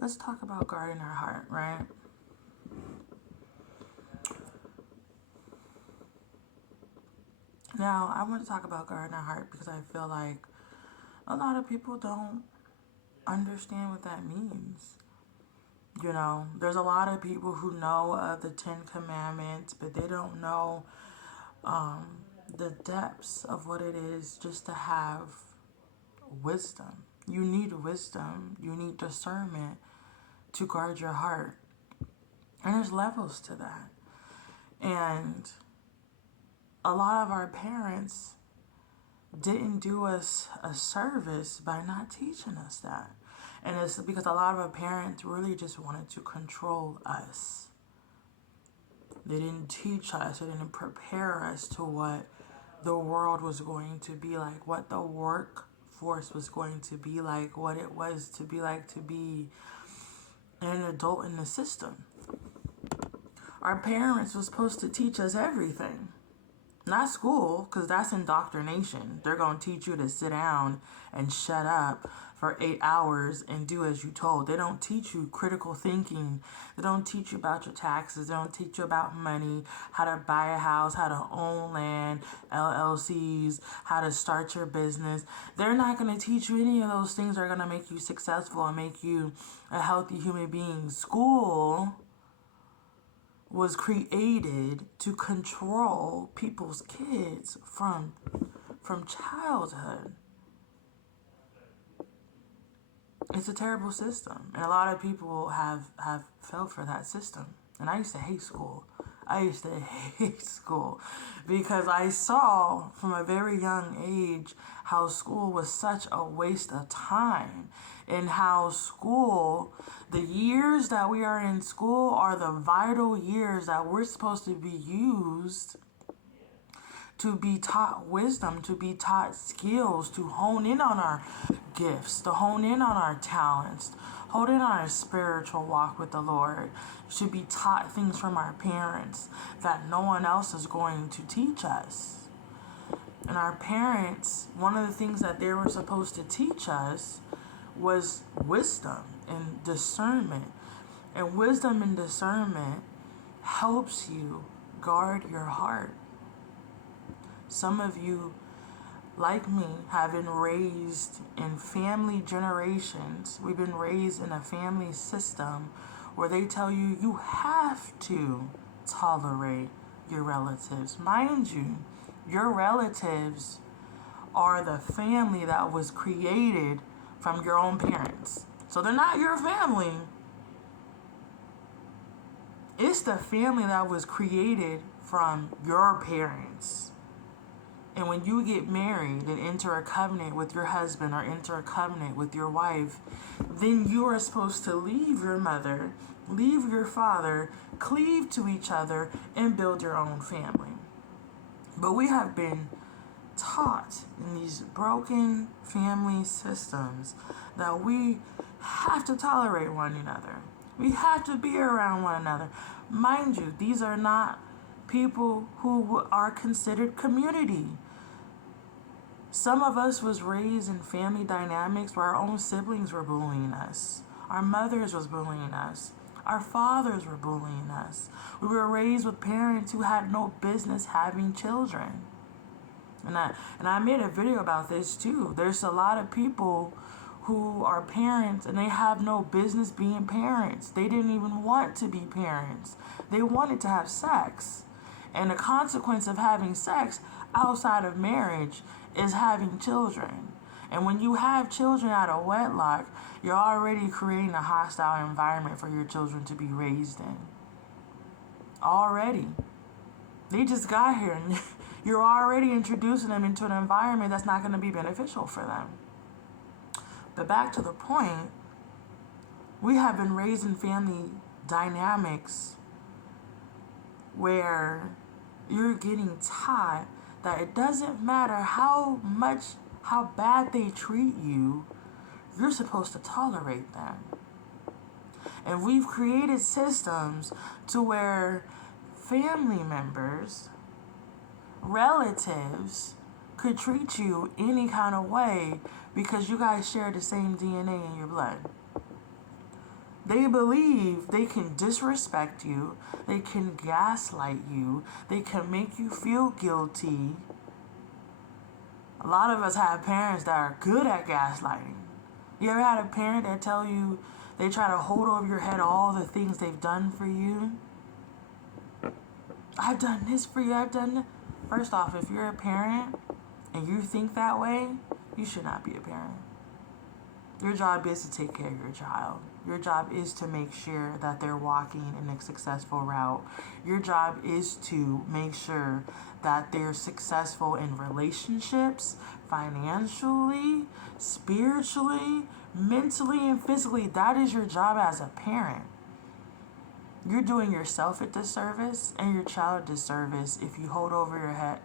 let's talk about guarding our heart, right? Now, I want to talk about guarding our heart because I feel like a lot of people don't understand what that means. You know, there's a lot of people who know of the Ten Commandments, but they don't know the depths of what it is just to have wisdom. You need wisdom, you need discernment to guard your heart. And there's levels to that. And a lot of our parents didn't do us a service by not teaching us that. And it's because a lot of our parents really just wanted to control us. They didn't teach us, they didn't prepare us to what the world was going to be like, what the workforce was going to be like, what it was to be like to be an adult in the system. Our parents were supposed to teach us everything. Not school, because that's indoctrination. They're going to teach you to sit down and shut up for 8 hours and do as you told. They don't teach you critical thinking. They don't teach you about your taxes. They don't teach you about money, how to buy a house, how to own land, LLCs, how to start your business. They're not going to teach you any of those things that are going to make you successful and make you a healthy human being. School was created to control people's kids from childhood. It's a terrible system, and a lot of people have fell for that system. And I used to hate school. I used to hate school because I saw from a very young age how school was such a waste of time, and how school, the years that we are in school are the vital years that we're supposed to be used to be taught wisdom, to be taught skills, to hone in on our gifts, to hone in on our talents, hone in on our spiritual walk with the Lord. Should be taught things from our parents that no one else is going to teach us. And our parents, one of the things that they were supposed to teach us was wisdom and discernment. And wisdom and discernment helps you guard your heart. Some of you, like me, have been raised in family generations. We've been raised in a family system where they tell you you have to tolerate your relatives. Mind you, your relatives are the family that was created from your own parents. So they're not your family. It's the family that was created from your parents. And when you get married and enter a covenant with your husband or enter a covenant with your wife, then you are supposed to leave your mother, leave your father, cleave to each other, and build your own family. But we have been taught in these broken family systems that we have to tolerate one another. We have to be around one another. Mind you, these are not people who are considered community. Some of us was raised in family dynamics where our own siblings were bullying us. Our mothers was bullying us. Our fathers were bullying us. We were raised with parents who had no business having children. And I made a video about this too. There's a lot of people who are parents and they have no business being parents. They didn't even want to be parents. They wanted to have sex. And the consequence of having sex outside of marriage is having children. And when you have children out of wedlock, you're already creating a hostile environment for your children to be raised in. Already. They just got here and you're already introducing them into an environment that's not going to be beneficial for them. But back to the point, we have been raised in family dynamics where you're getting taught that it doesn't matter how bad they treat you, you're supposed to tolerate them. And we've created systems to where family members, relatives, could treat you any kind of way because you guys share the same DNA in your blood. They believe they can disrespect you, they can gaslight you, they can make you feel guilty. A lot of us have parents that are good at gaslighting. You ever had a parent that tell you they try to hold over your head all the things they've done for you? I've done this for you, I've done that. First off, if you're a parent and you think that way, you should not be a parent. Your job is to take care of your child. Your job is to make sure that they're walking in a successful route. Your job is to make sure that they're successful in relationships, financially, spiritually, mentally, and physically. That is your job as a parent. You're doing yourself a disservice and your child a disservice if you hold over your head,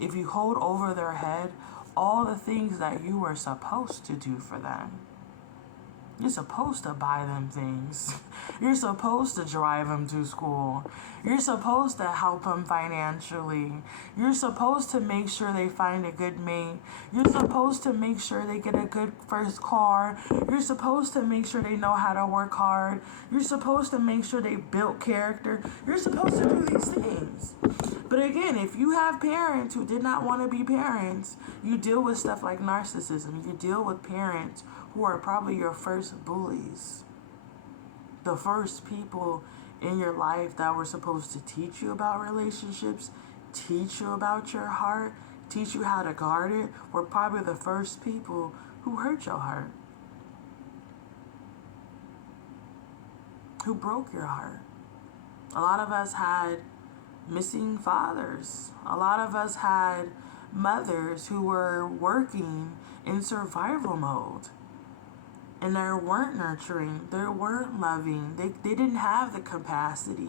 if you hold over their head all the things that you were supposed to do for them. You're supposed to buy them things. You're supposed to drive them to school. You're supposed to help them financially. You're supposed to make sure they find a good mate. You're supposed to make sure they get a good first car. You're supposed to make sure they know how to work hard. You're supposed to make sure they build character. You're supposed to do these things. But again, if you have parents who did not want to be parents, you deal with stuff like narcissism. You deal with parents who are probably your first bullies. The first people in your life that were supposed to teach you about relationships, teach you about your heart, teach you how to guard it, were probably the first people who hurt your heart, who broke your heart. A lot of us had missing fathers. A lot of us had mothers who were working in survival mode. And they weren't nurturing, they weren't loving, they didn't have the capacity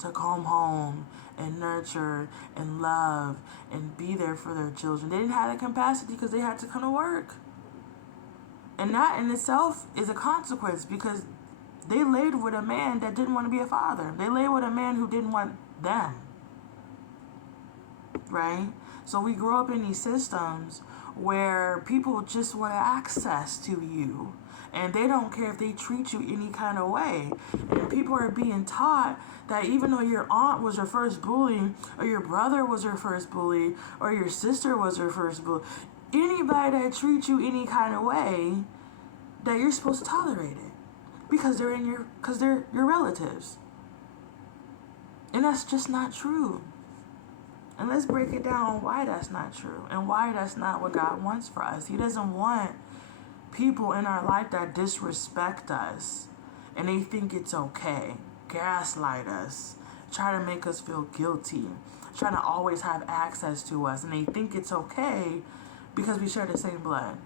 to come home and nurture and love and be there for their children. They didn't have the capacity because they had to come to work. And that in itself is a consequence because they laid with a man that didn't want to be a father. They laid with a man who didn't want them. Right? So we grow up in these systems where people just want access to you. And they don't care if they treat you any kind of way. And people are being taught that even though your aunt was your first bully, or your brother was your first bully, or your sister was your first bully, anybody that treats you any kind of way, that you're supposed to tolerate it. Because they're your relatives. And that's just not true. And let's break it down on why that's not true and why that's not what God wants for us. He doesn't want people in our life that disrespect us and they think it's okay, gaslight us, try to make us feel guilty, trying to always have access to us, and they think it's okay because we share the same blood.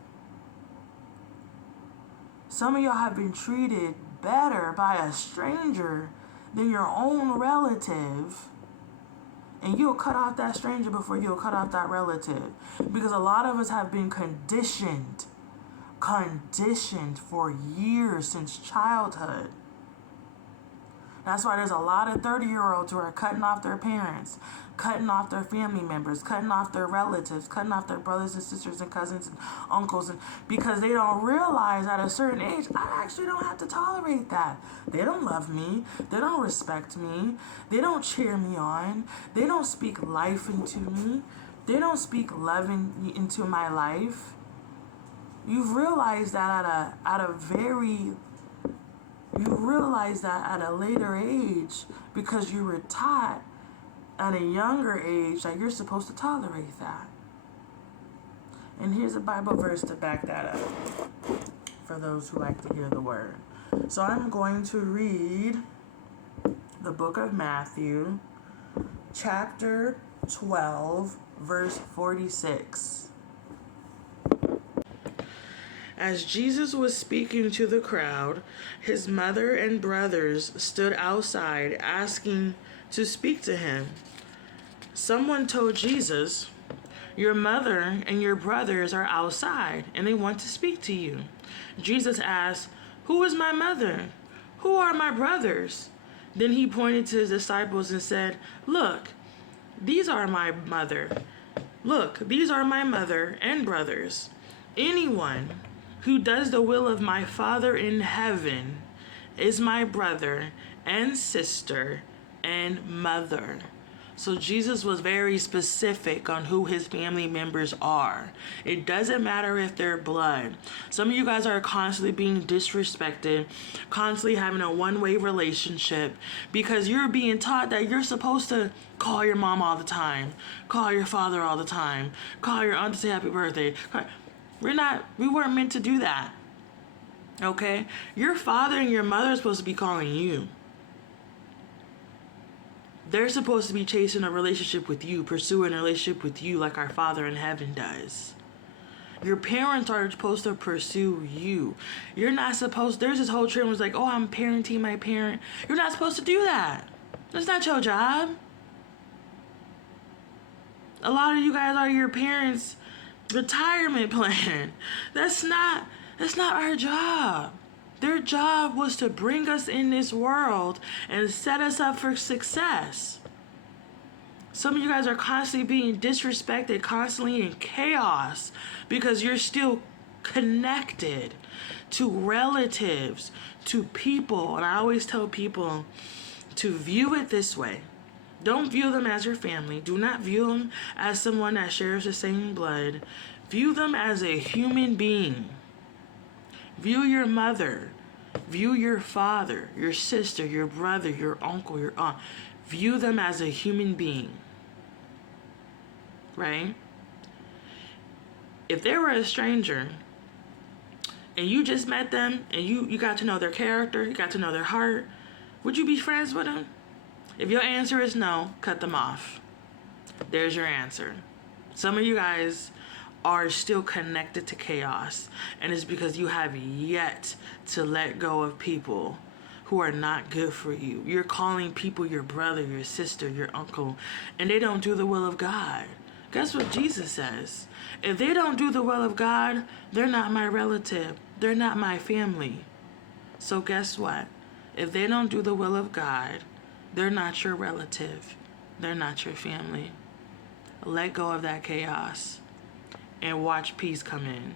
Some of y'all have been treated better by a stranger than your own relative, and you'll cut off that stranger before you'll cut off that relative, because a lot of us have been conditioned for years since childhood. That's why there's a lot of 30-year-olds who are cutting off their parents, cutting off their family members, cutting off their relatives, cutting off their brothers and sisters and cousins and uncles, and because they don't realize at a certain age, I actually don't have to tolerate that. They don't love me. They don't respect me. They don't cheer me on. They don't speak life into me. They don't speak love into my life. You've realized that at a later age because you were taught at a younger age that you're supposed to tolerate that. And here's a Bible verse to back that up for those who like to hear the word. So I'm going to read the book of Matthew, chapter 12, verse 46. As Jesus was speaking to the crowd, his mother and brothers stood outside asking to speak to him. Someone told Jesus, "Your mother and your brothers are outside and they want to speak to you." Jesus asked, "Who is my mother? Who are my brothers?" Then he pointed to his disciples and said, "Look, these are my mother. Look, these are my mother and brothers. Anyone who does the will of my Father in heaven is my brother and sister and mother. So Jesus was very specific on who his family members are. It doesn't matter if they're blood. Some of you guys are constantly being disrespected, constantly having a one-way relationship because you're being taught that you're supposed to call your mom all the time, call your father all the time, call your aunt to say happy birthday. We weren't meant to do that. Okay? Your father and your mother are supposed to be calling you. They're supposed to be chasing a relationship with you, pursuing a relationship with you like our Father in heaven does. Your parents are supposed to pursue you. You're not supposed, there's this whole trend where it's like, oh, I'm parenting my parent. You're not supposed to do that. That's not your job. A lot of you guys are your parents' retirement plan. That's not our job. Their job was to bring us in this world and set us up for success. Some of you guys are constantly being disrespected, constantly in chaos because you're still connected to relatives, to people. And I always tell people to view it this way. Don't view them as your family. Do not view them as someone that shares the same blood. View them as a human being. View your mother, view your father, your sister, your brother, your uncle, your aunt. View them as a human being, right? If they were a stranger and you just met them and you got to know their character, you got to know their heart, would you be friends with them? If your answer is no, cut them off. There's your answer. Some of you guys are still connected to chaos, and it's because you have yet to let go of people who are not good for you. You're calling people your brother, your sister, your uncle, and they don't do the will of God. Guess what Jesus says? If they don't do the will of God, they're not my relative. They're not my family. So guess what? If they don't do the will of God, they're not your relative. They're not your family. Let go of that chaos and watch peace come in.